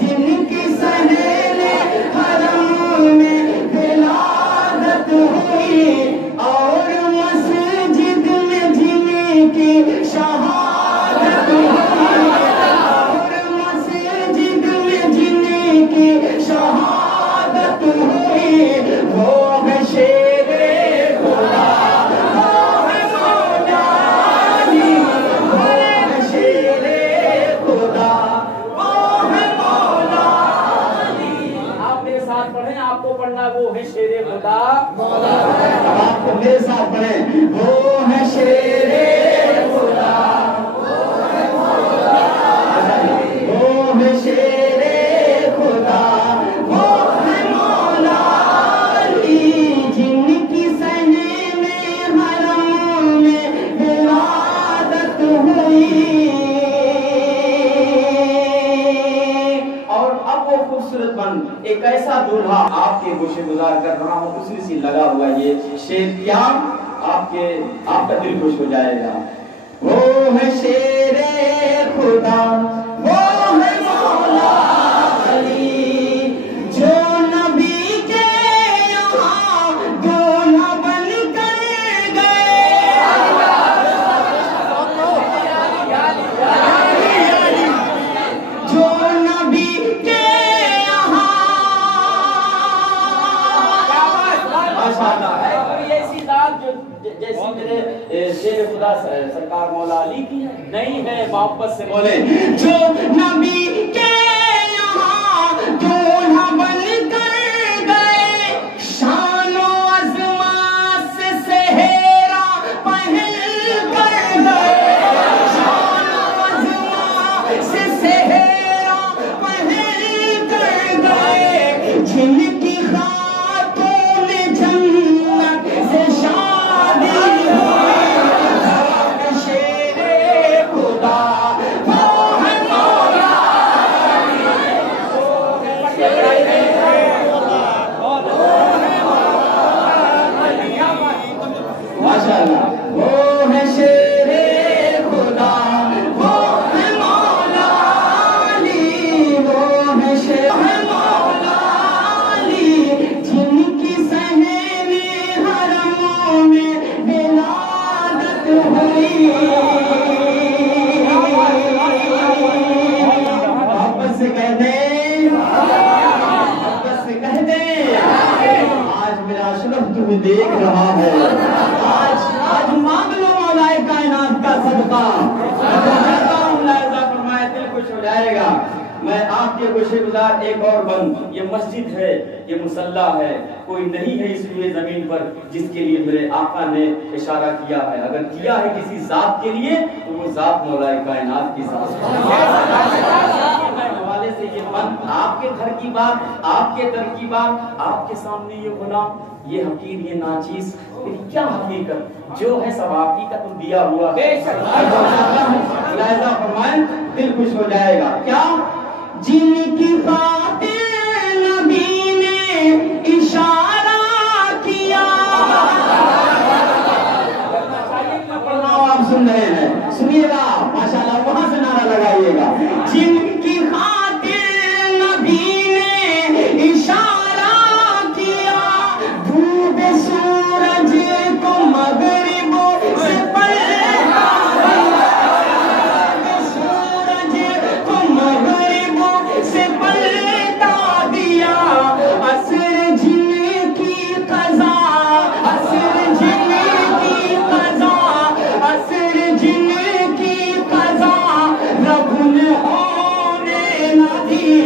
جن کی سہیلے حرم میں ولادت ہوئی اور مسجد میں جن کی شہادت ہوئی اور مسجد میں جن کی شہادت ہوئی وہ ہے شیر خدا وہ ہے مولا علی وہ ہے شیر خدا وہ ہے مولا علی. آپ میرے ساتھ پڑھیں, آپ کو پڑھنا وہ ہے شیر خدا. آپ کو میرے ساتھ پڑھیں وہ ہے شیر خدا وہ ہے مولا علی وہ ہے شیر خدا وہ ہے مولا علی جن کی سینے میں حرم میں ولادت ہوئی. اور اب وہ خوبصورت بند ایک ایسا دولہا آپ کے گوشے گزار کر رہا ہوں, اسی سے لگا ہوا یہ شیر کیا آپ کا دل خوش ہو جائے گا. وہ ہے شیر خدا وہ ہے مولا علی جو نبی کے یہاں دولہا بن کر گئے جو نبی کے یہاں. کوئی ایسی ذات جو جیسی میرے شیر خدا سرکار مولا علی کی ہے نہیں ہے, محبت سے بولے جو نبی کے یہاں دولہا بن کر گئے شان و عظمت سے صحرا پہن کر گئے شان و عظمت سے صحرا پہن کر گئے جن کی خاتون جنت سے شادی شیر خدا وہ ہے مولا ماشاء اللہ وہ ہے شیر خدا وہ ہے مولا علی وہ ہے شیر مولا علی جن کی سہیلے حرم میں ولادت ہوئی. واپس سے کہہ دیں واپس سے کہہ دیں آج میرا اشرف تمہیں دیکھ رہا ہے. آج مانگ لو مولا کائنات کا صدقہ. فرمایا دل خوش ہو جائے گا. میں آپ کے گوشے گزار ایک اور بند, یہ مسجد ہے, یہ مصلح ہے, کوئی نہیں ہے اس روئے زمین پر جس کے لیے میرے آقا نے اشارہ کیا ہے. اگر کیا ہے کسی ذات کے لیے تو وہ ذات مولا کائنات کی ذات ہے. حوالے سے یہ بند آپ کے گھر کی بات, آپ کے در کی بات, آپ کے سامنے یہ غلام, یہ حقیر, یہ ناچیز, کیا حقیقت جو ہے سب آپ ہی کا تم دیا ہوا. لہذا فرمائیں دل خوش ہو جائے گا. کیا جن کی خاطر نبی نے اشارہ کیا. پڑھنا آپ سن رہے ہیں, سنیے گا ماشاءاللہ, وہاں سے نعرہ لگائیے گا. جن کی خاطر نبی نے اشارہ کیا ڈوب سورج کو مغرب سے پلٹا سورج کو مغرب سے پلٹا دیا. عصر جن کی قضا عصر جن کی قضا عصر جن کی قضا رب نے ہونے نہ دی.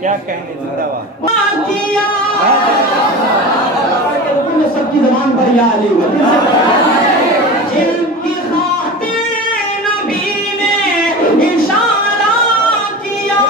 کیا کہیں زندہ باد سب کی زبان پر یا علی جن کی خاطر نبی نے اشارہ کیا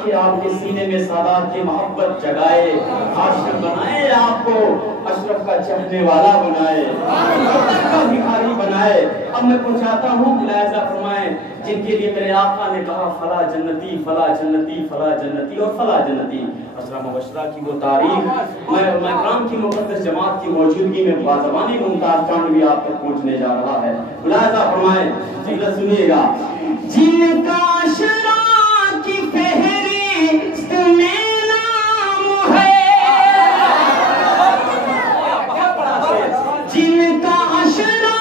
رکھے، آپ کے سینے میں سادات کی محبت جگائے، عاشق بنائے، آپ کو اشرف کا چاہنے والا بنائے، کا بھکاری بنائے۔ اب میں پہنچاتا ہوں، ملاحظہ فرمائیں، جن کے لیے میرے آقا نے کہا فلا جنتی فلا جنتی فلا جنتی اور فلا جنتی، عشرہ مبشرہ کی وہ تاریخ میں کرام کی مقدس جماعت کی موجودگی میں بازبانی ممتاز چاندوی آپ تک پہنچنے جا رہا ہے۔ ملاحظہ فرمائیں، جلد سنیے گا، جن کا عشرہ کی فہرست میں نام ہے، جن کا عشرہ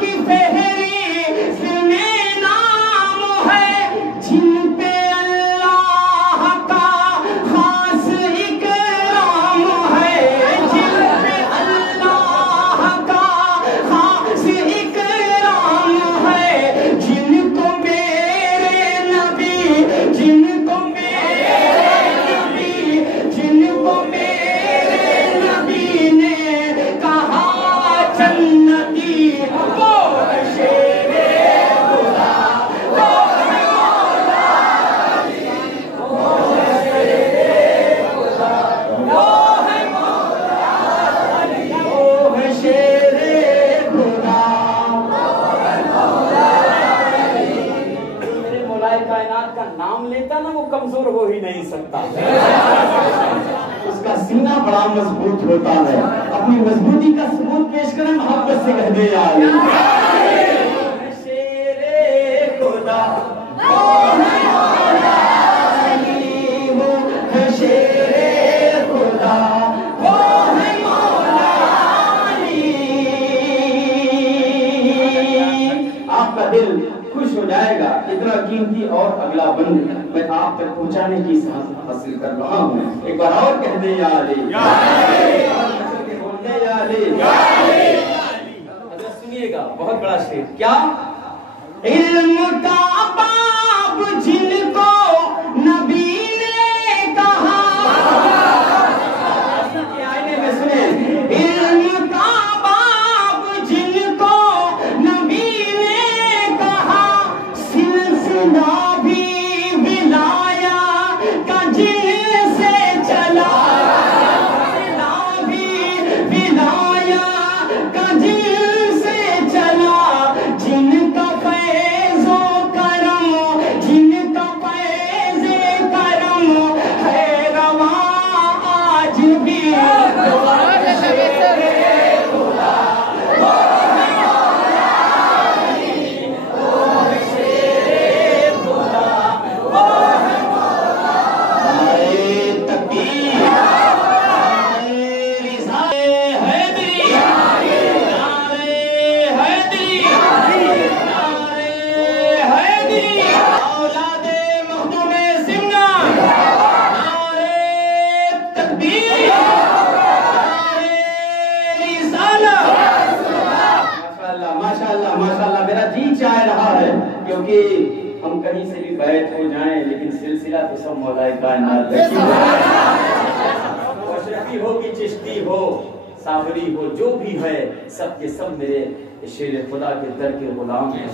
کی فہرست میں نام ہے، جن پہ اللہ کا خاص اکرام ہے، جن پہ اللہ کا خاص اکرام ہے، جن کو میرے نبی، جن کو میرے نبی، جن کو میرے نبی نے کہا جنتی، وہ ہے شیر خدا، وہ ہے مولا علی، وہ ہے شیر خدا، وہ ہے مولا علی، وہ ہے شیر خدا، وہ ہے مولا علی۔ میرے مولا کائنات کا نام لیتا نا، وہ کمزور ہو ہی نہیں سکتا، اس کا سینہ بڑا مضبوط ہوتا ہے۔ اپنی مضبوطی کا ثبوت پیش کریں، محبت سے کہہ دے یا علی۔ شیر خدا، وہ ہے مولا علی، وہ ہے شیر خدا، وہ ہے مولا علی۔ آپ کا دل خوش ہو جائے گا، اتنا قیمتی اور اگلا بند میں آپ تک پہنچانے کی سعادت حاصل کر رہا ہوں۔ ایک بار اور کہہ دیں یا علی، بولتے یا علی۔ حضرت سنیے گا، بہت بڑا شعر، کیا علم کا باب جن کو نبی نے کہا، یہ آئینے میں سنیں، علم کا باب جن کو نبی نے کہا، سلسلہ بھی ولایا کا جن سے چلا، سلسلہ بھی ولایا کا جن سے چلا، جن کا فیض و کرم، جن کا فیض کرم ہے رواں آج بھی، ماشاءاللہ، میرا جی چاہ رہا ہے، کیونکہ ہم کہیں سے بھی بیعت ہو جائیں لیکن سلسلہ تو سب مولا کائنات ہے۔ اشرفی ہو کہ چشتی ہو، صابری ہو، جو بھی ہے، سب کے سب میرے شیر خدا کے در کے غلام ہیں۔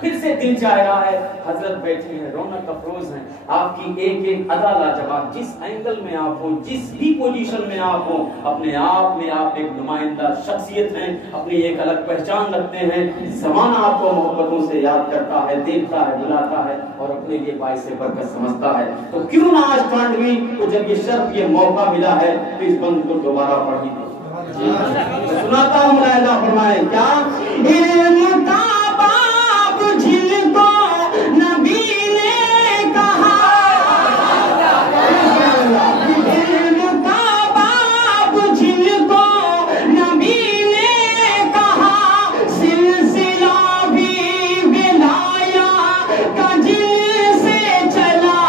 پھر سے دل چاہ رہا ہے، حضرت بیٹھی ہیں، رونق افروز ہیں، آپ کی ایک ایک ادا لاجواب، جس اینگل میں آپ ہوں، جس بھی پوزیشن میں آپ ہوں، اپنے آپ میں آپ ایک نمائندہ شخصیت ہیں، اپنی ایک الگ پہچان رکھتے ہیں۔ زمانہ آپ کو محبتوں سے یاد کرتا ہے، دیکھتا ہے، بلاتا ہے اور اپنے لیے باعث برکت سمجھتا ہے۔ تو کیوں نہ آج کانڈوی کو جب یہ شرف، یہ موقع ملا ہے تو اس بند کو دوبارہ پڑھی دیں۔ سناتا ہوں، ملاحظہ فرمائیں، کیا علم کا باب جن کو نبی نے کہا، علم کا باب جن کو نبی نے کہا، سلسلہ بھی ولایا کا جن سے چلا،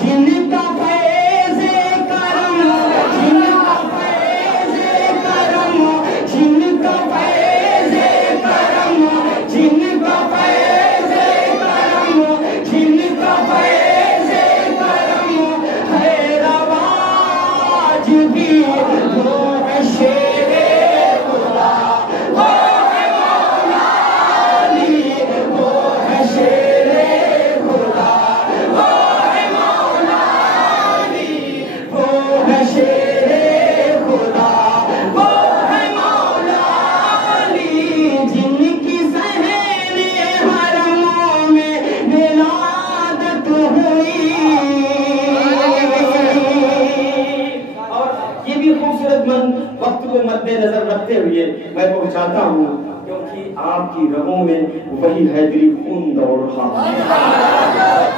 جن کا فیض کرم، جن کا فیض کرم، جن کا فیض کرم ہوئے میں پہنچاتا ہوں، کیونکہ آپ کی رگوں میں وہی حیدری خون دوڑ رہا ہے۔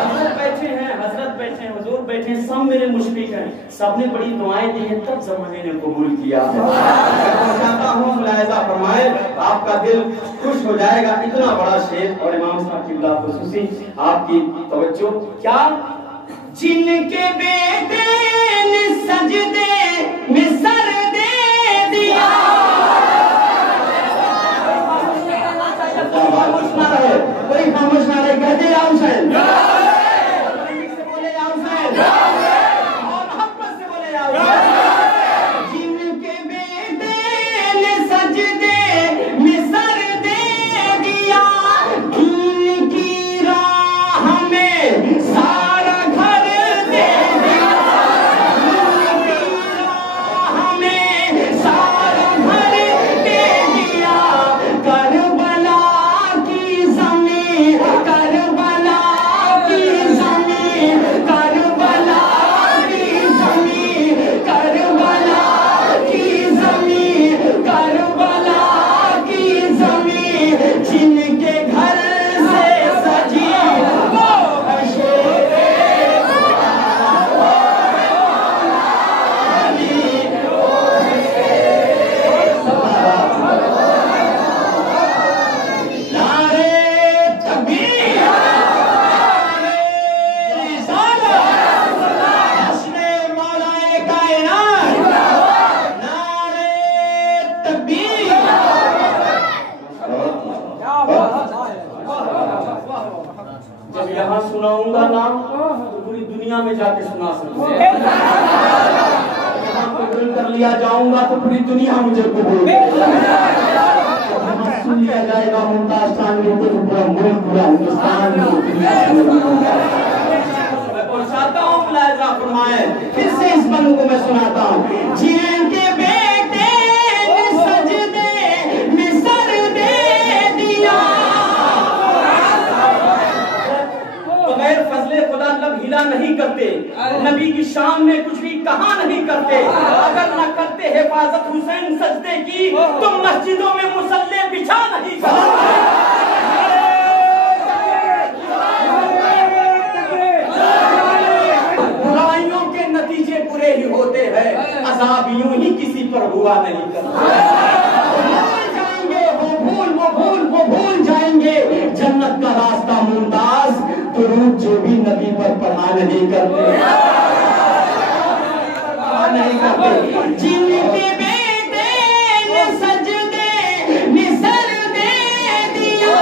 حضرت بیٹھے ہیں، حضرت بیٹھے ہیں، حضور بیٹھے ہیں، سب میرے مشفق ہیں، سب نے بڑی دعائیں دی ہیں، تب زمانے نے قبول کیا ہے۔ میں پہنچاتا ہوں، ملاحظہ فرمائے، آپ کا دل خوش ہو جائے گا۔ اتنا بڑا شعر، اور امام صاحب کی بلا خصوصی آپ کی توجہ کیا؟ جن کے بیٹے نے سجدے میں سر دے دیا، خاموش نہ رہے، کوئی خاموش نہ رہے، کہتے یا حسین، سے بولے یا حسین، اور محبت سے بولے یا حسین۔ جن کے بیٹے نے سجدے میں سر دے دیا، دین کی راہ میں سارا گھر دے دیا، دین کی راہ میں سارا گھر دے دیا، کربلا کی زمین، کربلا کی زمین، کربلا کی زمین، کربلا کی زمین، کربلا کی زمین، جن کے گھر سے سجی وہ ہے شیر نعرے تکبیر، نعرے رسالت، حسن مولا کائنات، نعرے تکبیر۔ جب یہاں سناؤں گا نام تو پوری دنیا میں جا کے سنا سکوں گا۔ یہاں قبول کر لیا جاؤں گا تو پوری دنیا مجھے قبول کرے گی۔ یہاں سن لیا جائے گا ممتاز خان کو پورا ملک، پورا ہندوستان میں پہنچاتا ہوں، ملاحظہ فرمائے، پھر سے اس بند کو میں سناتا ہوں۔ جن کے بیٹے نے سجدے میں سر دے دیا، بغیر فضل خدا لب ہلا نہیں کرتے، نبی کی شان میں کچھ بھی کہا نہیں کرتے۔ اگر نہ کرتے حفاظت حسین سجدے کی تو مسجدوں میں مصلے بچھا نہیں کرتے۔ برائیوں کے نتیجے برے ہی ہوتے ہیں، عذاب یوں ہی کسی پر ہوا نہیں کرتا۔ بھول جائیں گے وہ بھول جائیں گے جنت کا راستہ ممتاز، درود جو بھی نبی پر پڑھا نہیں کرتے، پڑھا نہیں کرتے۔ جن کے بیٹے نے سجدے میں سر دے دیا،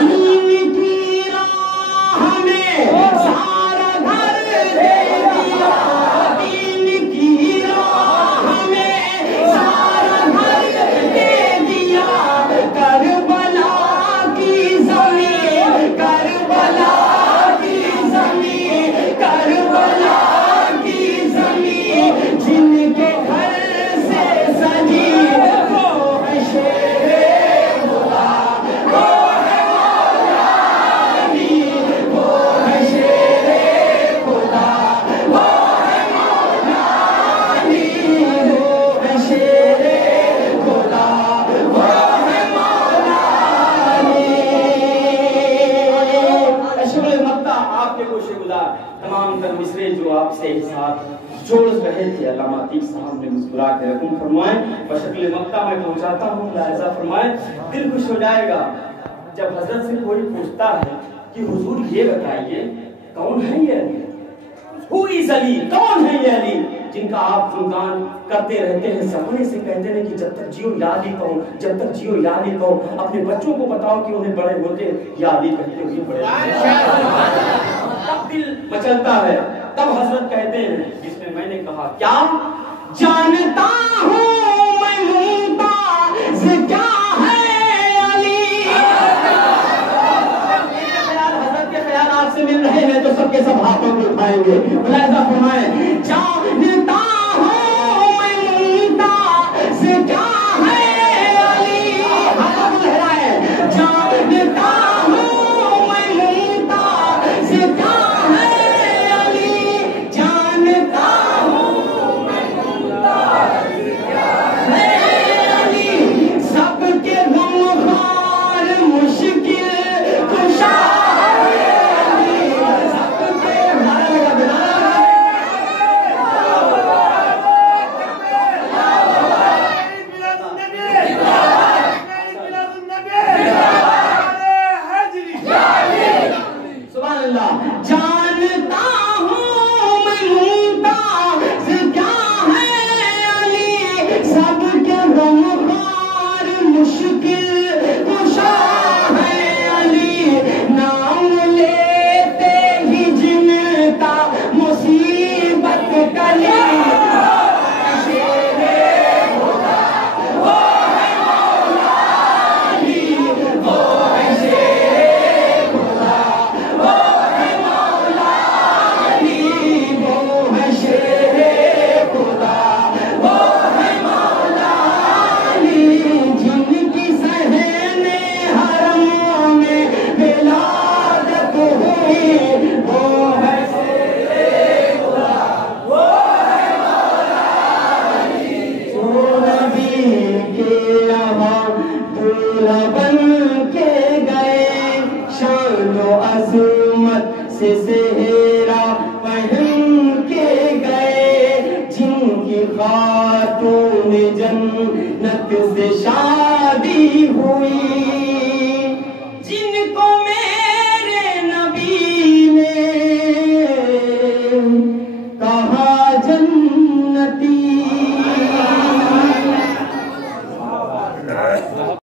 دین کی راہ میں سارا گھر دے دیا، دین کی راہ میں سارا گھر دے دیا، کربلا کی زمین، کربلا کی زمین، کربلا کی زمین، جن کے گھر سے سجی وہ ہے شیر خدا، وہ ہے مولا علی، وہ ہے شیر خدا، وہ ہے مولا علی، وہ ہے شیر خدا، وہ ہے مولا علی۔ اشعار مکہ آپ کے گوشے گزار تمام تر مصرے جو آپ سے ایک ساتھ جوڑ رہے تھے، علامہ عتیق صاحب نے مسکرا کے رقم فرمائے، بشکل مکہ میں پہنچاتا ہوں، ملاحظہ فرمائے، دل خوش ہو جائے گا جب حضرت سے کوئی پوچھتا ہے کہ حضور یہ بتائیے کون ہے یہ علی؟ Who is علی؟ کون ہے یہ علی جن کا آپ گنگان کرتے رہتے ہیں، سپنے سے کہتے ہیں کہ جب تک جیو یا علی کہو، جب تک جیو یا علی کہو، اپنے بچوں کو بتاؤ کہ انہیں بڑے ہوتے یا علی کہتے ہوئے بڑے تب دل مچلتا ہے، تب حضرت کہتے ہیں جس میں نے کہا کیا جانتا ہوں میں ممتاز کیا ہے علی۔ حضرت کے خیال آپ سے مل رہے ہیں تو سب کے سب ہاتھوں کو اٹھائیں گے، ملاحظہ فرمائیں، جانتا ہوں میں ممتاز کیا ہے علی، ہاتھوں کو لہرائیں، جانتا ہوں میں ممتاز کیا ہے علی، جانتا ہوں میں ممتاز کیا ہے دولہا بن کے گئے، شان و عظمت سے صحرا پہن کے گئے، جن کی خاتون جنت سے شادی ہوئی